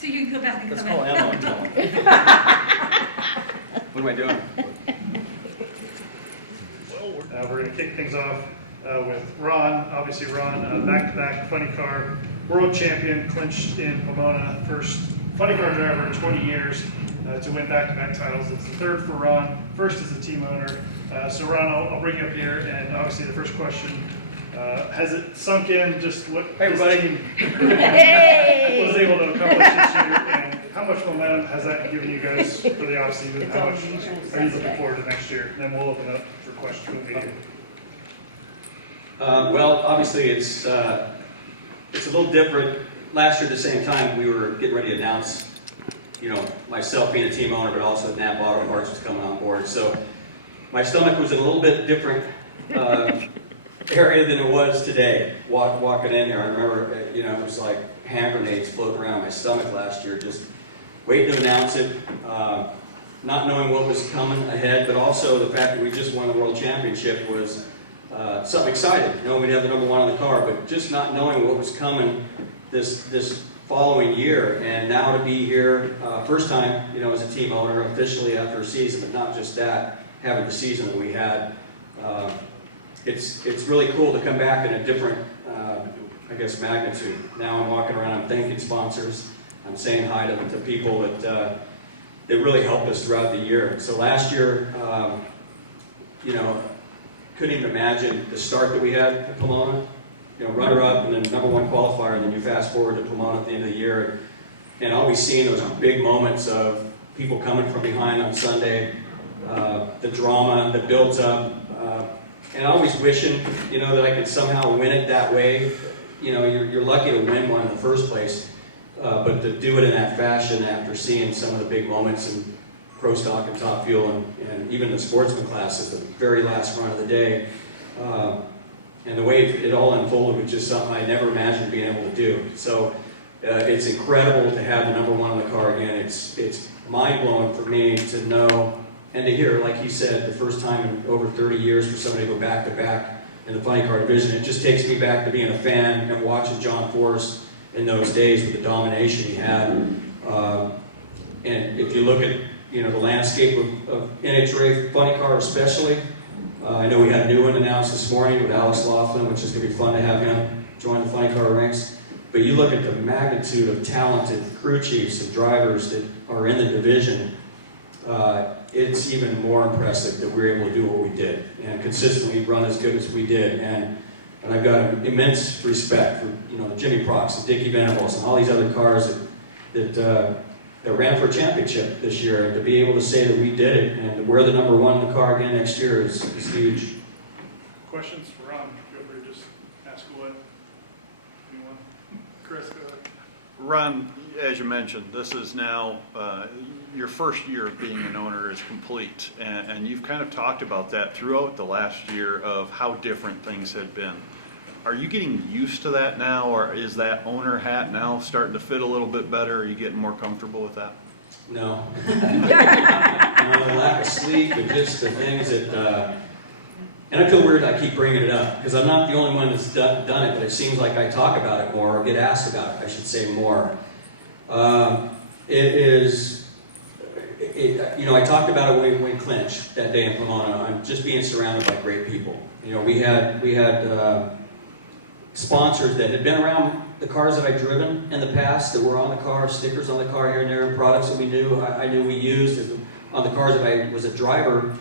So you can go back and Let's come call in. Emma and tell her. What am I doing? We're going to kick things off with Ron. Obviously, Ron, back-to-back funny car world champion, clinched in Pomona, first funny car driver in 20 years to win back-to-back titles. It's the third for Ron, first as a team owner. So Ron, I'll bring you up here, and obviously the first question, has it sunk in just what Hey, this everybody. team was able to accomplish this year, and how much momentum has that given you guys for the offseason? How much are you looking forward to next year? And then we'll open up for questions. Well, obviously it's a little different. Last year at the same time, we were getting ready to announce, myself being a team owner, but also Nap Auto Parts was coming on board. So my stomach was in a little bit different area than it was today. Walking in here, I remember, it was like hand grenades floating around my stomach last year, just waiting to announce it, not knowing what was coming ahead, but also the fact that we just won the World Championship was something exciting. We'd have the number one on the car, but just not knowing what was coming this following year. And now to be here, first time, as a team owner, officially after a season, but not just that, having the season that we had. It's really cool to come back in a different, magnitude. Now I'm walking around, I'm thanking sponsors, I'm saying hi to people that really helped us throughout the year. So last year, couldn't even imagine the start that we had at Pomona. Runner-up and then number one qualifier, and then you fast forward to Pomona at the end of the year, and always seeing those big moments of people coming from behind on Sunday, the drama that builds up, and always wishing, that I could somehow win it that way. You're lucky to win one in the first place, but to do it in that fashion after seeing some of the big moments in Pro Stock and Top Fuel and even the sportsman classes, the very last run of the day, and the way it all unfolded was just something I never imagined being able to do. So it's incredible to have the number one on the car again. It's mind-blowing for me to know and to hear, like you said, the first time in over 30 years for somebody to go back-to-back in the funny car division. It just takes me back to being a fan and watching John Forrest in those days with the domination he had. And if you look at the landscape of NHRA funny car especially, I know we had a new one announced this morning with Alex Laughlin, which is going to be fun to have him join the funny car ranks. But you look at the magnitude of talented crew chiefs and drivers that are in the division, it's even more impressive that we were able to do what we did and consistently run as good as we did. And I've got immense respect for the Jimmy Prox, the Dickie Venables, and all these other cars that ran for a championship this year. And to be able to say that we did it and to wear the number one in the car again next year is huge. Questions for Ron? Feel free to just ask away. Anyone? Chris, go ahead. Ron, as you mentioned, this is now your first year of being an owner is complete, and you've kind of talked about that throughout the last year of how different things had been. Are you getting used to that now, or is that owner hat now starting to fit a little bit better? Are you getting more comfortable with that? No. The lack of sleep and just the things that, and I feel weird I keep bringing it up, because I'm not the only one that's done it, but it seems like I talk about it more, or get asked about it, I should say more. I talked about it when we clinched that day in Pomona. I'm just being surrounded by great people. We had sponsors that had been around the cars that I'd driven in the past, that were on the car, stickers on the car here and there, and products that I knew we used on the cars that I was a driver,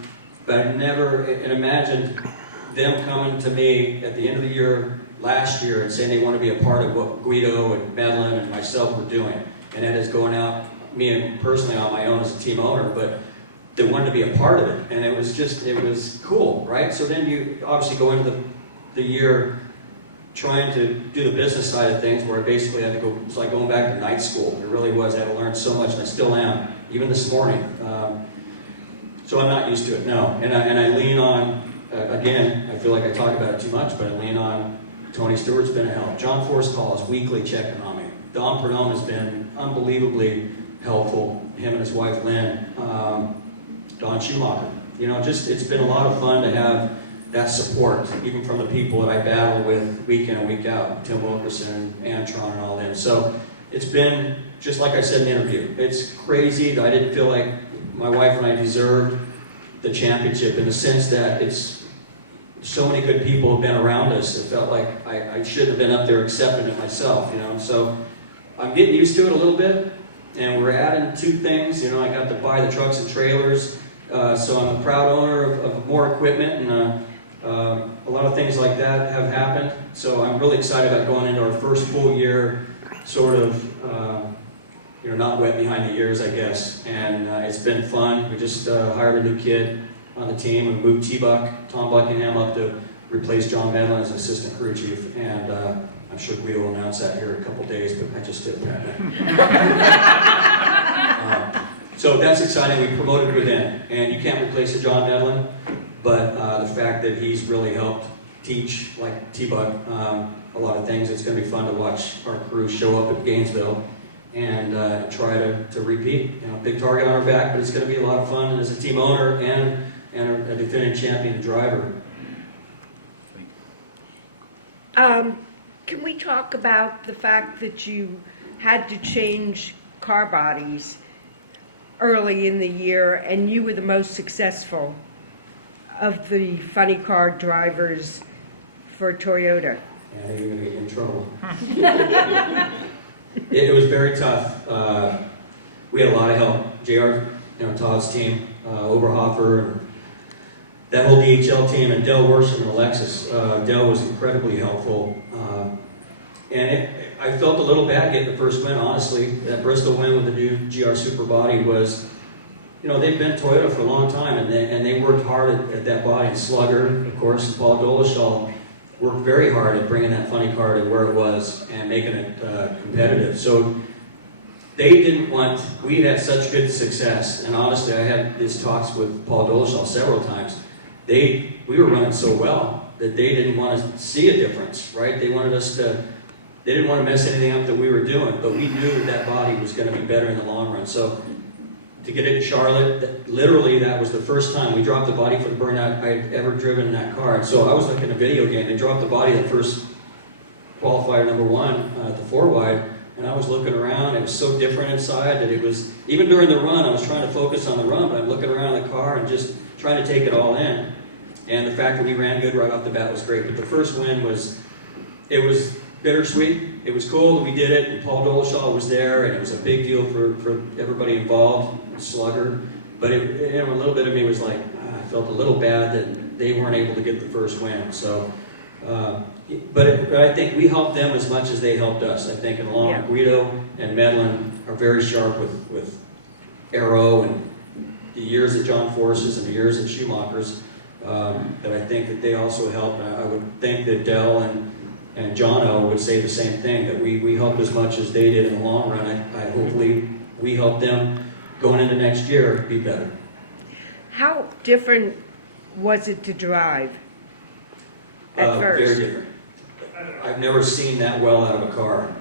but I never imagined them coming to me at the end of the year last year and saying they want to be a part of what Guido and Madeline and myself were doing. And that is going out, me and personally on my own as a team owner, but they wanted to be a part of it. And it was cool, right? So then you obviously go into the year trying to do the business side of things, where I basically had to go, it's like going back to night school. It really was. I had to learn so much, and I still am, even this morning. So I'm not used to it, no. And I lean on, again, I feel like I talk about it too much, but I lean on Tony Stewart's been a help. John Forrest calls weekly checking on me. Don Perdome has been unbelievably helpful. Him and his wife, Lynn. Don Schumacher. It's been a lot of fun to have that support, even from the people that I battle with week in and week out, Tim Wilkerson, Antron, and all them. So it's been, just like I said in the interview, it's crazy that I didn't feel like my wife and I deserved the championship in the sense that it's so many good people have been around us. It felt like I should have been up there accepting it myself, you know. So I'm getting used to it a little bit, and we're adding 2 things. You know, I got to buy the trucks and trailers, so I'm a proud owner of more equipment, and a lot of things like that have happened. So I'm really excited about going into our first full year, sort of, you know, not wet behind the ears, I guess. And it's been fun. We just hired a new kid on the team. We moved Tom Buckingham up to replace John Medlin as assistant crew chief. And I'm sure Guido will announce that here in a couple days, but I just did that. So that's exciting. We promoted within. And you can't replace a John Medlin, but the fact that he's really helped teach, like T-Buck, a lot of things. It's going to be fun to watch our crew show up at Gainesville and try to repeat. You know, big target on our back, but it's going to be a lot of fun as a team owner and a defending champion driver. Can we talk about the fact that you had to change car bodies early in the year, and you were the most successful of the funny car drivers for Toyota? Yeah, you're going to get in trouble. It was very tough. We had a lot of help. JR, you know, Todd's team, Oberhofer, that whole DHL team, and Dell Worsham and Alexis. Dell was incredibly helpful. And I felt a little bad getting the first win, honestly. That Bristol win with the new GR Super Body was, you know, they've been Toyota for a long time, and they worked hard at that body. And Slugger, of course, and Paul Dolishall worked very hard at bringing that funny car to where it was and making it competitive. So they didn't want, we had such good success, and honestly, I had these talks with Paul Dolishall several times. We were running so well that they didn't want to see a difference, right? They wanted us to, they didn't want to mess anything up that we were doing, but we knew that body was going to be better in the long run. So to get it in Charlotte, literally that was the first time we dropped the body for the burnout I'd ever driven in that car. And so I was like in a video game. They dropped the body the first qualifier number 1 at the 4-wide, and I was looking around. It was so different inside that it was, even during the run, I was trying to focus on the run, but I'm looking around the car and just trying to take it all in. And the fact that we ran good right off the bat was great. But the first win was bittersweet. It was cool that we did it, and Paul Dolishall was there, and it was a big deal for everybody involved, Slugger. But you know, a little bit of me was like, I felt a little bad that they weren't able to get the first win. So, but I think we helped them as much as they helped us. I think in the long run, Guido and Medlin are very sharp with Aero and the years at John Force's and the years at Schumacher's. That I think that they also helped. I would think that Dell and Jono would say the same thing, that we helped as much as they did in the long run. I hopefully we helped them going into next year be better. How different was it to drive at first? Very different. I've never seen that well out of a car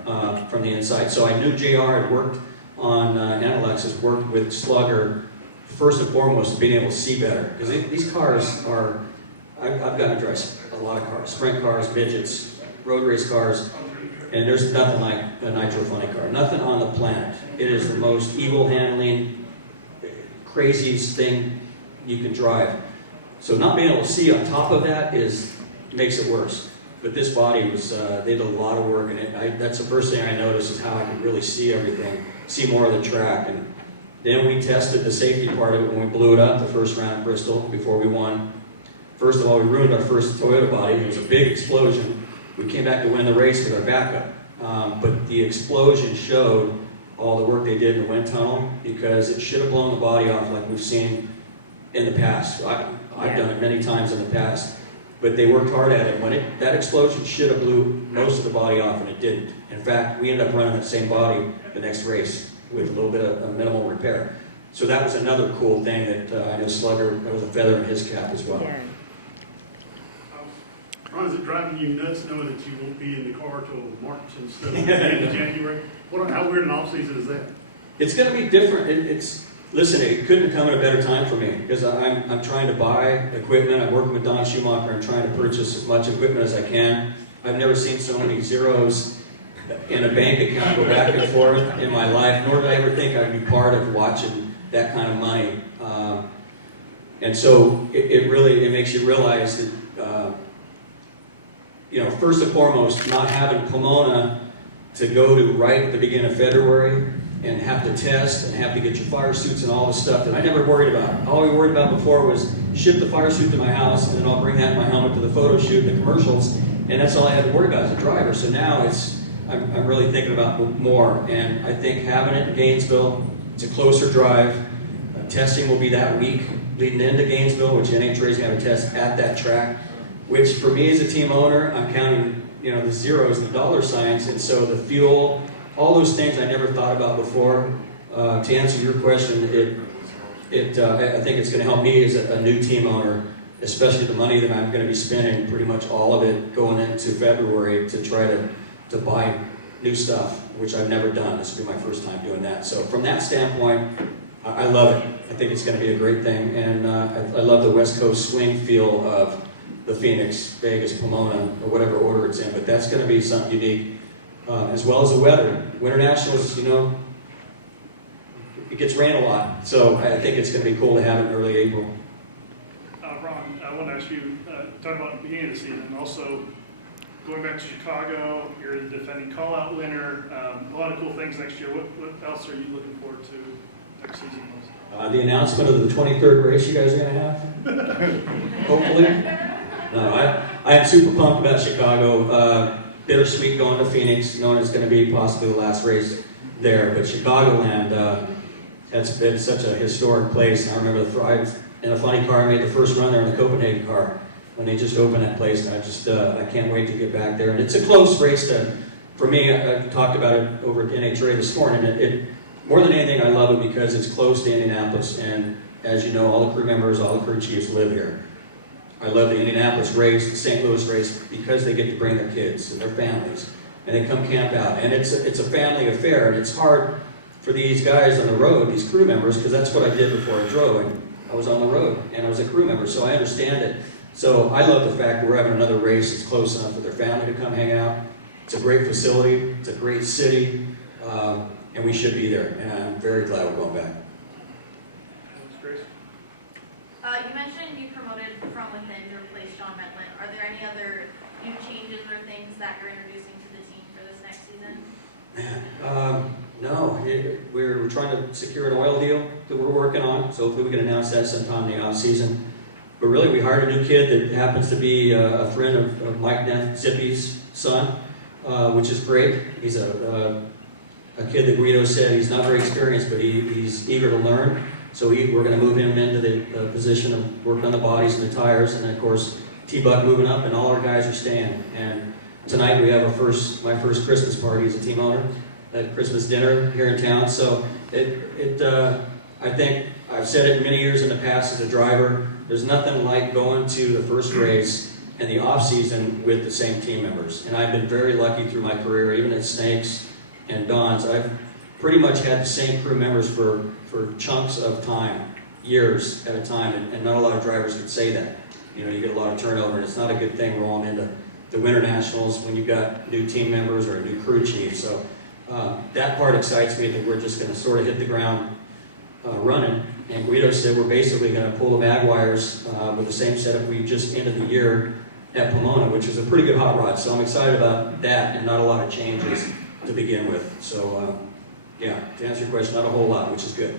from the inside. So I knew JR had worked on, and Alexis worked with Slugger, first and foremost, being able to see better. Because these cars are, I've gotten to drive a lot of cars, sprint cars, midgets, road race cars, and there's nothing like a nitro funny car. Nothing on the planet. It is the most evil handling, craziest thing you can drive. So not being able to see on top of that makes it worse. But this body was, they did a lot of work, and that's the first thing I noticed is how I could really see everything, see more of the track. And then we tested the safety part of it when we blew it up the first round at Bristol before we won. First of all, we ruined our first Toyota body. It was a big explosion. We came back to win the race with our backup. But the explosion showed all the work they did in the wind tunnel, because it should have blown the body off like we've seen in the past. I've done it many times in the past. But they worked hard at it. When that explosion should have blew most of the body off, and it didn't. In fact, we ended up running that same body the next race with a little bit of a minimal repair. So that was another cool thing that I know Slugger, that was a feather in his cap as well. Yeah. Ron, is it driving you nuts knowing that you won't be in the car till March instead of the end of January? How weird an off-season is that? It's going to be different. Listen, it couldn't come at a better time for me, because I'm trying to buy equipment. I'm working with Don Schumacher and trying to purchase as much equipment as I can. I've never seen so many zeros in a bank account go back and forth in my life, nor did I ever think I'd be part of watching that kind of money. And so it really makes you realize that, first and foremost, not having Pomona to go to right at the beginning of February and have to test and have to get your fire suits and all the stuff that I never worried about. All we worried about before was ship the fire suit to my house, and then I'll bring that in my helmet to the photo shoot and the commercials, and that's all I had to worry about as a driver. So now I'm really thinking about more, and I think having it in Gainesville, it's a closer drive. Testing will be that week leading into Gainesville, which NHRA is going to test at that track, which for me as a team owner, I'm counting the zeros and the dollar signs, and so the fuel, all those things I never thought about before. To answer your question, I think it's going to help me as a new team owner, especially the money that I'm going to be spending, pretty much all of it going into February to try to buy new stuff, which I've never done. This will be my first time doing that. So from that standpoint, I love it. I think it's going to be a great thing, and I love the West Coast swing feel of the Phoenix, Vegas, Pomona, or whatever order it's in, but that's going to be something unique, as well as the weather. Winter Nationals, it gets rain a lot, so I think it's going to be cool to have it in early April. Ron, I want to ask you, talking about the beginning of the season, also going back to Chicago, you're the defending call-out winner, a lot of cool things next year. What else are you looking forward to next season? The announcement of the 23rd race you guys are going to have, hopefully. No, I am super pumped about Chicago. Bittersweet going to Phoenix, knowing it's going to be possibly the last race there. But Chicagoland, that's been such a historic place. I remember I was in a funny car. I made the first run there in the Copenhagen car when they just opened that place. And I can't wait to get back there. And it's a close race for me. I talked about it over at NHRA this morning. More than anything, I love it because it's close to Indianapolis. And as you know, all the crew members, all the crew chiefs live here. I love the Indianapolis race, the St. Louis race, because they get to bring their kids and their families, and they come camp out. And it's a family affair, and it's hard for these guys on the road, these crew members, because that's what I did before I drove. And I was on the road, and I was a crew member, so I understand it. So I love the fact that we're having another race that's close enough for their family to come hang out. It's a great facility, it's a great city, and we should be there. And I'm very glad we're going back. You mentioned you promoted from within to replace John Medlin. Are there any other new changes or things that you're introducing to the team for this next season? No, we're trying to secure an oil deal that we're working on, so hopefully we can announce that sometime in the off season. But really, we hired a new kid that happens to be a friend of Mike Neff, Zippy's son, which is great. He's a kid that Guido said he's not very experienced, but he's eager to learn. So we're going to move him into the position of working on the bodies and the tires, and then of course T-Buck moving up, and all our guys are staying. And tonight we have my first Christmas party as a team owner, at Christmas dinner here in town. So I think I've said it many years in the past as a driver. There's nothing like going to the first race and the off season with the same team members. And I've been very lucky through my career, even at Snakes and Don's. I've pretty much had the same crew members for chunks of time, years at a time, and not a lot of drivers could say that. You get a lot of turnover, and it's not a good thing rolling into the Winter Nationals when you've got new team members or a new crew chief. So that part excites me, that we're just going to sort of hit the ground running. And Guido said we're basically going to pull the mag wires with the same setup we just ended the year at Pomona, which is a pretty good hot rod. So I'm excited about that, and not a lot of changes to begin with. So yeah, to answer your question, not a whole lot, which is good.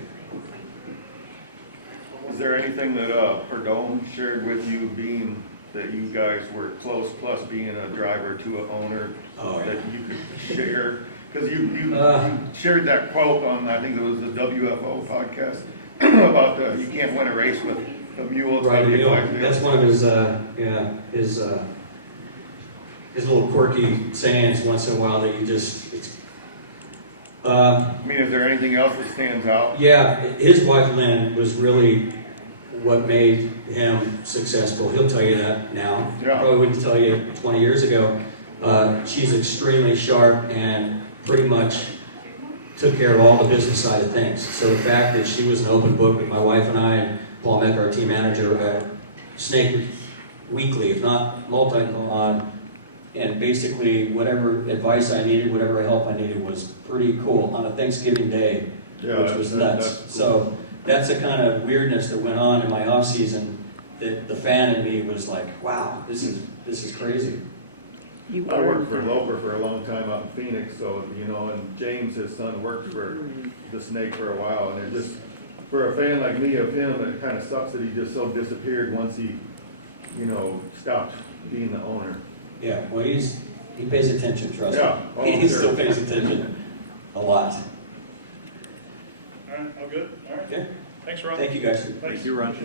Is there anything that Perdome shared with you, being that you guys were close, plus being a driver to an owner, that you could share? Because you shared that quote on, I think it was the WFO podcast, about you can't win a race with a mule. Right, that's one of his little quirky sayings once in a while that you just... I mean, is there anything else that stands out? Yeah, his wife Lynn was really what made him successful. He'll tell you that now. Yeah. Probably wouldn't tell you 20 years ago. She's extremely sharp and pretty much took care of all the business side of things. So the fact that she was an open book with my wife and I, and Paul Meck, our team manager, Snake weekly, if not multi, on and basically whatever advice I needed, whatever help I needed was pretty cool on a Thanksgiving day, Yeah, which was that- nuts. that's cool. So that's the kind of weirdness that went on in my off season. That the fan in me was like, wow, this is crazy. You I worked earned for Loper for a long time out in Phoenix, so, you know, and James, his son, worked for the Snake for a while, and it just, for a fan like me of him, it kind of sucks that he just so disappeared once he, you know, stopped being the owner. Yeah, well, he pays attention, trust me. Yeah, oh, He sure. still pays attention a lot. All right, all good? All right. Okay, Thanks, Ron. thank you guys. Thanks. Thank you, Ron.